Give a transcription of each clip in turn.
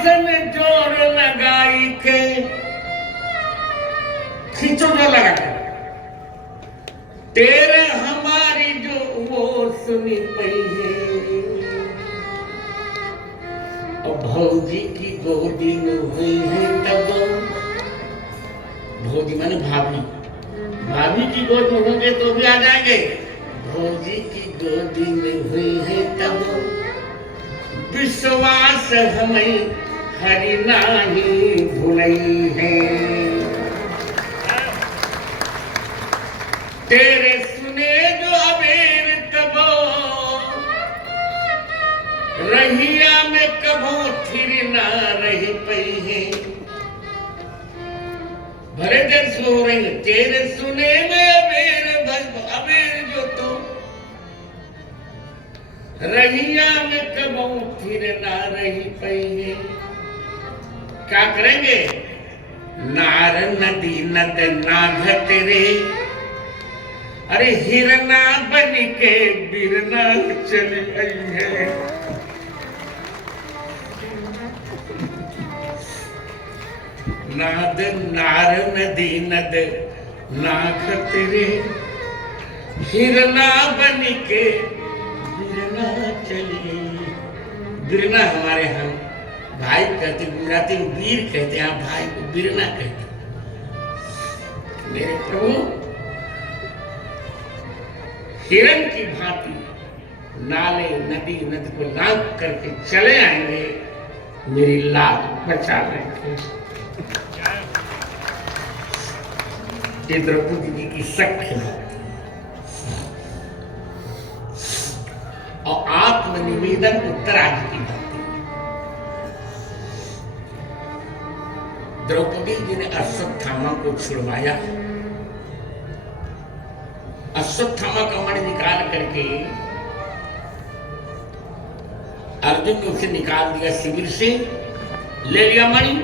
आसन जोर लगाई के खींचो जो लगा के तेरे हमारी जो वो सुनी पई है और भौजी की गोदी में हुई है तब भौजी माने भाभी भाभी की गोद में होंगे तो भी आ जाएंगे भौजी की गोदी में हुई है तब विश्वास हमें हरि नाही भुलई है तेरे सुने जो अबेर कबो रहिया में कबो थिर ना रही पई है भरे देर सो रही है तेरे सुने में अबेर जो तो रहिया में कबो फिर ना रही पई है क्या करेंगे नार नदी नद नाघ तेरे अरे हिरना बन के बिरना चली आई है नाद नार नदी नद नाघ तेरे हिरना बन के बिरना चली बिरना हमारे यहाँ भाई कहते गुजराती में वीर कहते हैं भाई को बिरना कहते मेरे प्रभु हिरण की भांति नाले नदी नद को लांघ करके चले आएंगे मेरी लाज बचा लेंगे ये द्रौपदी जी की सख्य और आत्मनिवेदन उत्तराज की बात द्रौपदी जी ने अश्वत्थामा को छुड़वाया अश्वत्थामा का मणि निकाल करके अर्जुन ने उसे निकाल दिया शिविर से ले लिया मणि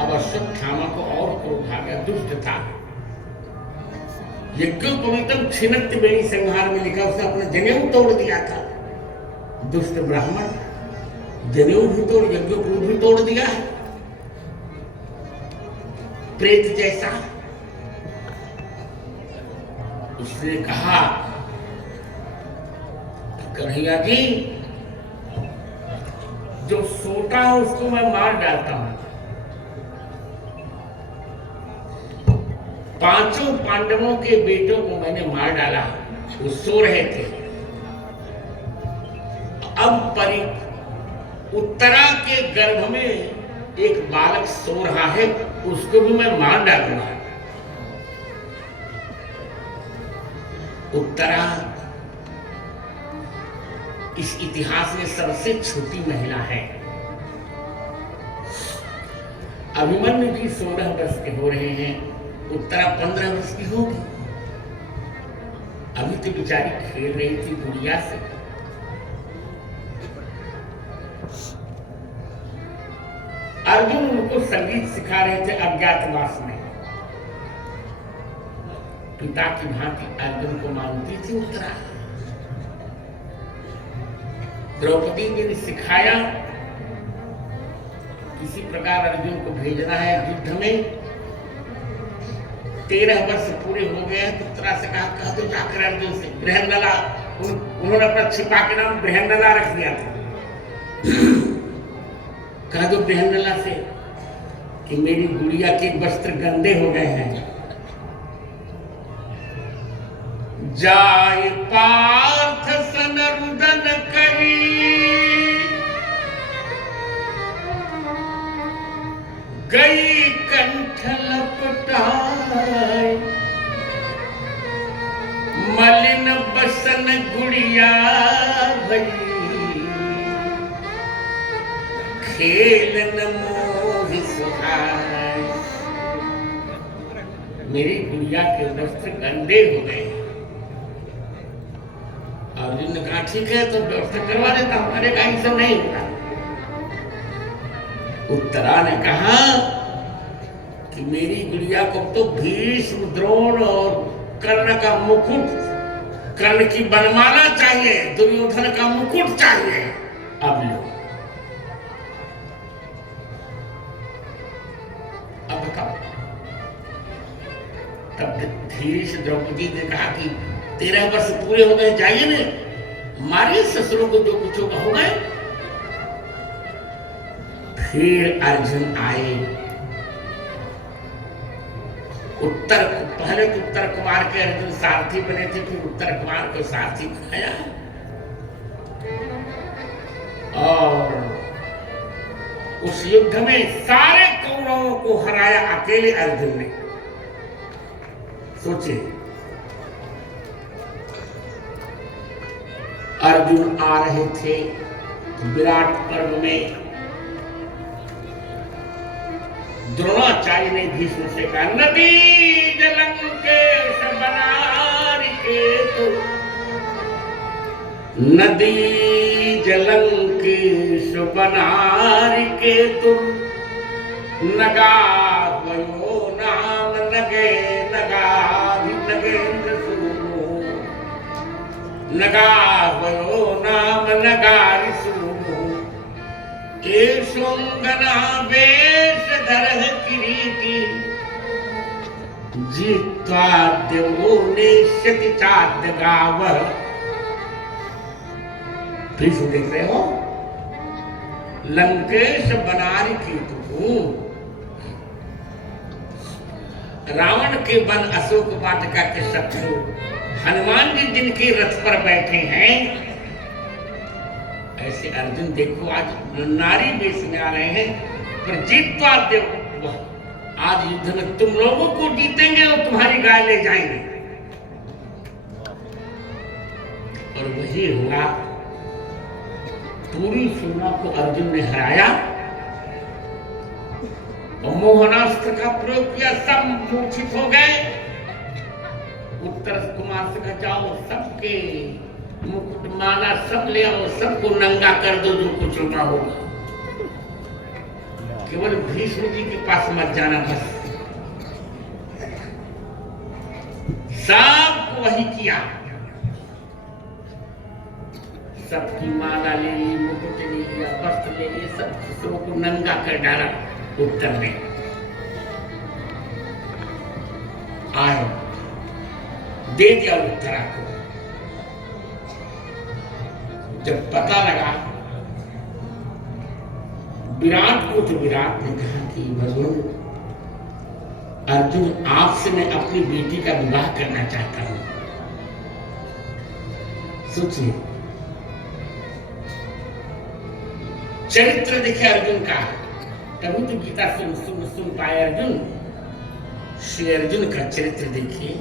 अब अश्वत्थामा को और क्रोध आ गया दुष्ट था यज्ञोपवीतम छिन्नत बेणी संहार में लिखा उसने अपना जनेऊ तोड़ दिया था दुष्ट ब्राह्मण जनेऊ भी तोड़ यज्ञोपवीत भी तोड़ दिया है प्रेत जैसा उसने कहा कन्हैया जी जो सोता है उसको मैं मार डालता हूं पांचों पांडवों के बेटों को मैंने मार डाला वो सो रहे थे अब उत्तरा के गर्भ में एक बालक सो रहा है उसको भी मैं मार डालूंगा उत्तरा इस इतिहास में सबसे छोटी महिला है अभिमन्यु जी 16 वर्ष के हो रहे हैं उत्तरा 15 वर्ष की होगी अभी तो बेचारी खेल रही थी दुनिया से अर्जुन उनको संगीत सिखा रहे थे अज्ञातवास में पिता की भांति अर्जुन को मानती थी उत्तरा द्रौपदी जी ने सिखाया किसी प्रकार अर्जुन को भेजना है युद्ध में 13 वर्ष पूरे हो गए तो उत्तरा से कहा तो जाकर अर्जुन से बृहन्नला उन्होंने अपना छिपा के नाम बृहन्नला रख दिया था कहा दो बृहन्नला से कि मेरी गुड़िया के वस्त्र गंदे हो गए हैं जाय पार्थ सन रुदन करी गई कंठ लपटाए मलिन बसन गुड़िया भई खेलन मोह सुहाय मेरी गुड़िया के वस्त्र गंदे हो गए अर्जुन ने कहा ठीक है तो व्यवस्था करवा देता हूं अरे कहीं सब नहीं होगा उत्तरा ने कहा कि मेरी गुड़िया को तो भीष्म द्रोण और कर्ण का मुकुट कर्ण की बनमाला चाहिए दुर्योधन का मुकुट चाहिए अब लो धीरे से द्रौपदी ने कहा कि 13 वर्ष पूरे हो गए, जाइए ना, हमारे ससुरों को जो कुछ होगा हो गए। फिर अर्जुन आए। पहले तो उत्तर कुमार के अर्जुन सारथी बने थे, फिर उत्तर कुमार को सारथी बनाया और उस युद्ध में सारे कौरवों को हराया अकेले अर्जुन ने। सोचिए, अर्जुन आ रहे थे विराट पर्व में, द्रोणाचार्य ने भीष्म से कहा, नदी जलंकेश बनारिकेतु, नदी जलंकेश बनारिकेतु, नगावयो नाम नगे नगाधि नगेंद्र सूनो, नगावयो नाम नगारि सूनो, एषोंगना वेशधरः किरीटी, जित्वा देवो नेष्यति चाद्यगावः। फिर सुन देख रहे हो, लंकेश बनारिकेतु, रावण के वन अशोक वाटिका के शत्रु हनुमान जी जिनके रथ पर बैठे हैं, ऐसे अर्जुन देखो आज नारी वेश में आ रहे हैं, पर जीतवा देव आज युद्ध में तुम लोगों को जीतेंगे और तुम्हारी गाय ले जाएंगे। और वही हुआ, पूरी सेना को अर्जुन ने हराया और मोहनास्त्र का प्रयोग किया, सब मूर्छित हो गए। उत्तर कुमार से कहा, जाओ सबके मुकुट माला सब ले आओ, सबको नंगा कर दो, जो कुछ होगा होगा, केवल भीष्म जी के पास मत जाना। बस सबको वही किया, सबकी माला ले ली, मुकुट ले लिया, वस्त्र ले लिए, सबको नंगा कर डाला। उत्तर में आए, दे दिया उत्तरा को। जब पता लगा विराट को, तो विराट ने कहा कि भगवान अर्जुन, आपसे मैं अपनी बेटी का विवाह करना चाहता हूं। सोचिए, चरित्र देखे अर्जुन का, तभी तो गीता सुन पाए अर्जुन। श्री अर्जुन का चरित्र देखिए।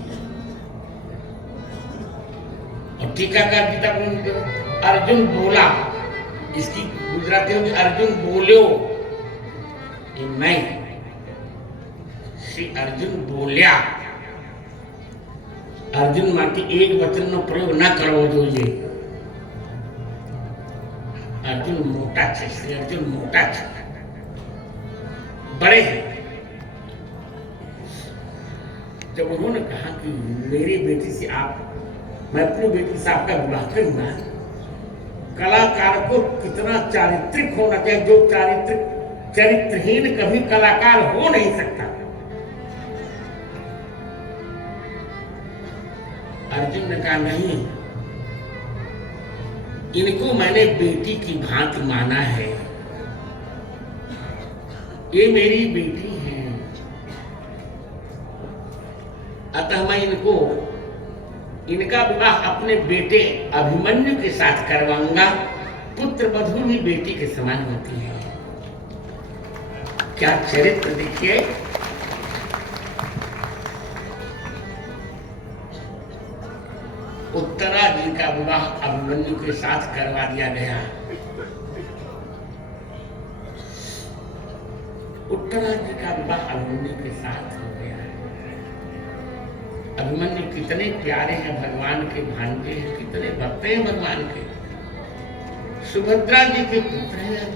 और टीकाकार गीता को अर्जुन बोला, इसकी गुजराती होगी अर्जुन बोल्यो, ये मैं, श्री अर्जुन बोलिया। अर्जुन માટે એક વચનનો પ્રયોગ ના કરવો જોઈએ। अर्जुन मोटा है, श्री अर्जुन मोटा है, बड़े हैं। जब उन्होंने कहा कि मेरी बेटी से मैं अपनी बेटी से आपका विवाह करूंगा, कलाकार को कितना चारित्रिक होना चाहिए, जो चरित्रहीन कभी कलाकार हो नहीं सकता। अर्जुन ने कहा, नहीं, इनको मैंने बेटी की भांति माना है, ये मेरी बेटी है, अतः मैं इनका विवाह अपने बेटे अभिमन्यु के साथ करवाऊंगा। पुत्र वधू भी बेटी के समान होती है। क्या चरित्र देखिए। उत्तरा जी का विवाह अभिमन्यु के साथ करवा दिया गया। उत्तरा जी का विवाह अभिमन्यु के साथ हो गया। अभिमन्यु कितने प्यारे हैं भगवान के, भांजे हैं, कितने भक्त हैं भगवान के। सुभद्रा जी के पुत्र हैं।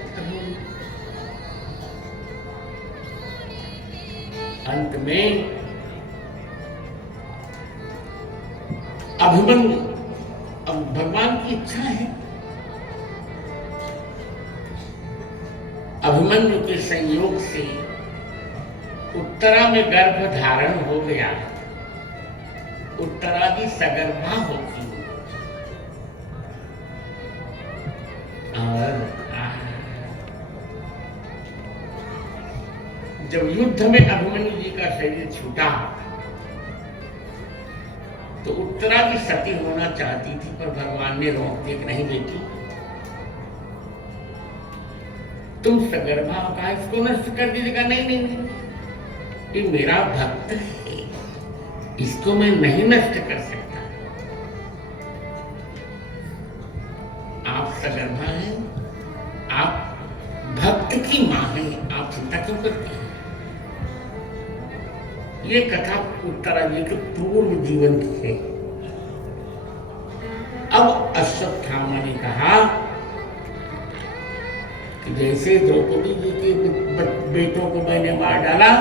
अंत में अभिमन्यु, अब भगवान की इच्छा है, अभिमन्यु के संयोग से उत्तरा में गर्भ धारण हो गया। उत्तरा की सगर्भा होती और जब युद्ध में अभिमन्यु जी का शरीर छूटा तो उत्तरा की सती होना चाहती थी, पर भगवान ने रोक दिया कि नहीं बेटी, तुम सगर्भा का इसको नष्ट कर दीजिएगा। नहीं नहीं नहीं, ये मेरा भक्त है, इसको मैं नहीं नष्ट कर सकता। आप सगर्भा हैं, आप भक्त की मां हैं, आप चिंता क्यों करते हैं? ये कथा उत्तरा जी के पूर्व जीवन की है। अब अश्वत्थामा ने कहा कि जैसे द्रौपदी जी के बेटों को मैंने मार डाला,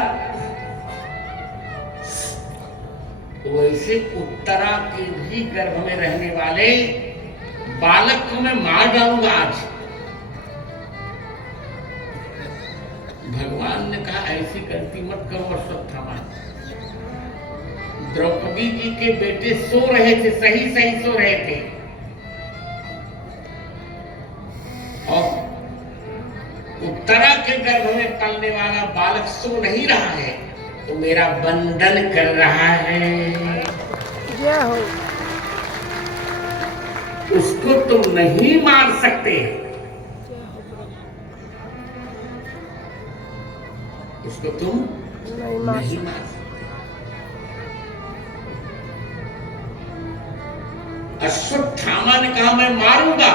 वैसे उत्तरा के भी गर्भ में रहने वाले बालक को मैं मार डालूंगा आज। भगवान ने कहा ऐसी गलती मत करो अश्वत्थामा। द्रौपदी जी के बेटे सो रहे थे, सही सही सो रहे थे, और उत्तरा के गर्भ में पलने वाला बालक सो नहीं रहा है, तो मेरा बंधन कर रहा है। जय हो। उसको तुम नहीं मार सकते, उसको तुम नहीं मार सकते। अश्वत्थामा ने कहा मैं मारूंगा।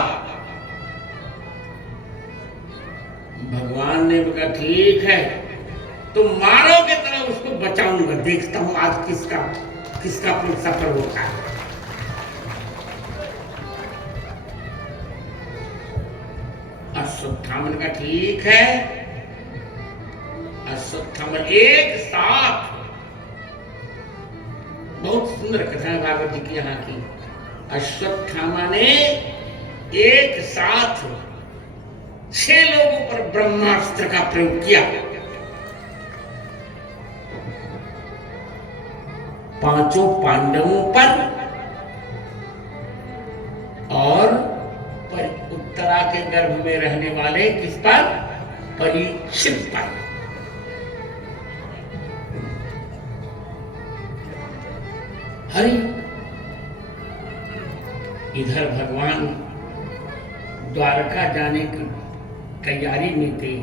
भगवान ने कहा ठीक है, तुम मारोगे तो उसको बचाऊंगा, देखता हूं आज किसका पुल सफल होता है। अश्वत्थामा ने कहा ठीक है। अश्वत्थामा एक साथ, बहुत सुंदर कथा है भागवत जी की यहाँ की। अश्वत्थामा ने एक साथ 6 लोगों पर ब्रह्मास्त्र का प्रयोग किया। 5 पांडवों पर और उत्तरा के गर्भ में रहने वाले किस पर? परीक्षित पर। हरि इधर भगवान द्वारका जाने की तैयारी में थे।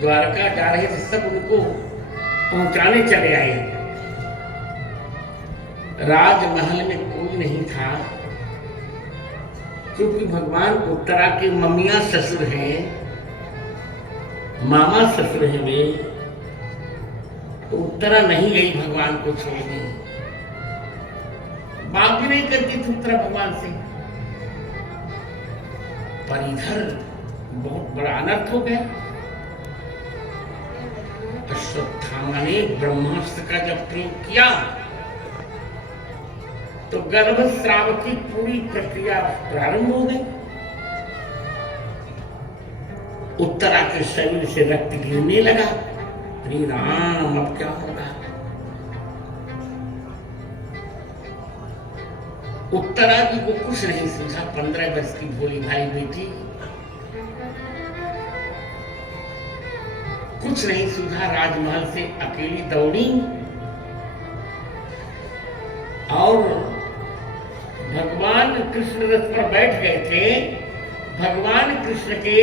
द्वारका जा रहे थे, सब उनको पहुंचाने चले आए। राजमहल में कोई नहीं था, क्योंकि भगवान उत्तरा के ममिया ससुर हैं, मामा ससुर हैं वे, तो उत्तरा नहीं गई भगवान को छोड़ने। बात भी नहीं करती थी उत्तरा भगवान से। पर इधर बहुत बड़ा अनर्थ हो गया। अश्वत्थामा ने ब्रह्मास्त्र का जब प्रयोग किया तो गर्भस्राव की पूरी प्रक्रिया प्रारंभ हो गई। उत्तरा के शरीर से रक्त गिरने लगा। श्री राम, अब क्या होगा? उत्तरा जी को कुछ नहीं सूझा। 15 वर्ष की भोली भाई बेटी, कुछ नहीं सूझा। राजमहल से अकेली दौड़ी और भगवान कृष्ण रथ पर बैठ गए थे। भगवान कृष्ण के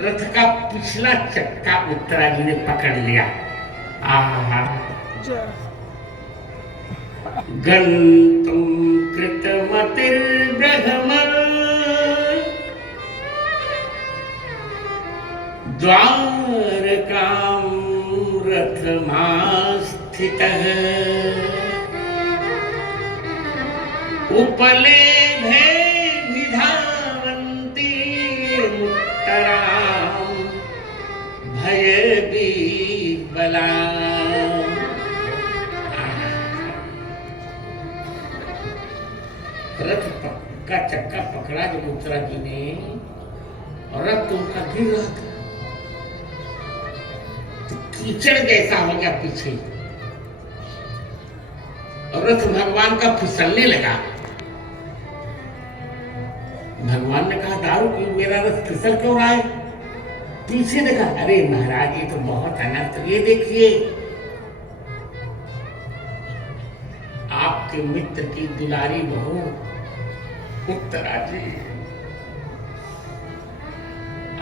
रथ का पिछला चक्का उत्तरा जी ने पकड़ लिया। आहा, गन्तुं कृतमतिर्ब्रह्मन् द्वारकां रथमास्थितः उपलेभे विधावन्ति उत्तरां भयविह्वलाम्। रथ का चक्का पकड़ा जब उत्तरा जी ने, और रथ उनका गिर रहा था, तो कीचड़ जैसा हो गया पीछे, और रथ भगवान का फिसलने लगा। भगवान ने कहा दारू की मेरा रथ फिसल क्यों रहा है? पीछे देखा, अरे महाराज ये तो बहुत अनर्थ, ये देखिए आपके मित्र की दुलारी बहू उत्तरा जी,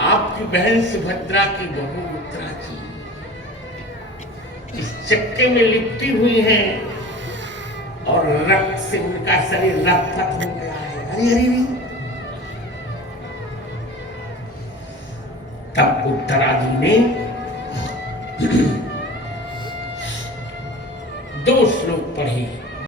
आपकी बहन सुभद्रा की बहू उत्तरा जी इस चक्के में लिपटी हुई है और रक्त से उनका शरीर लथपथ हो गया है। अरे अरे अरे, तब उत्तरा जी ने 2 श्लोक पढ़े।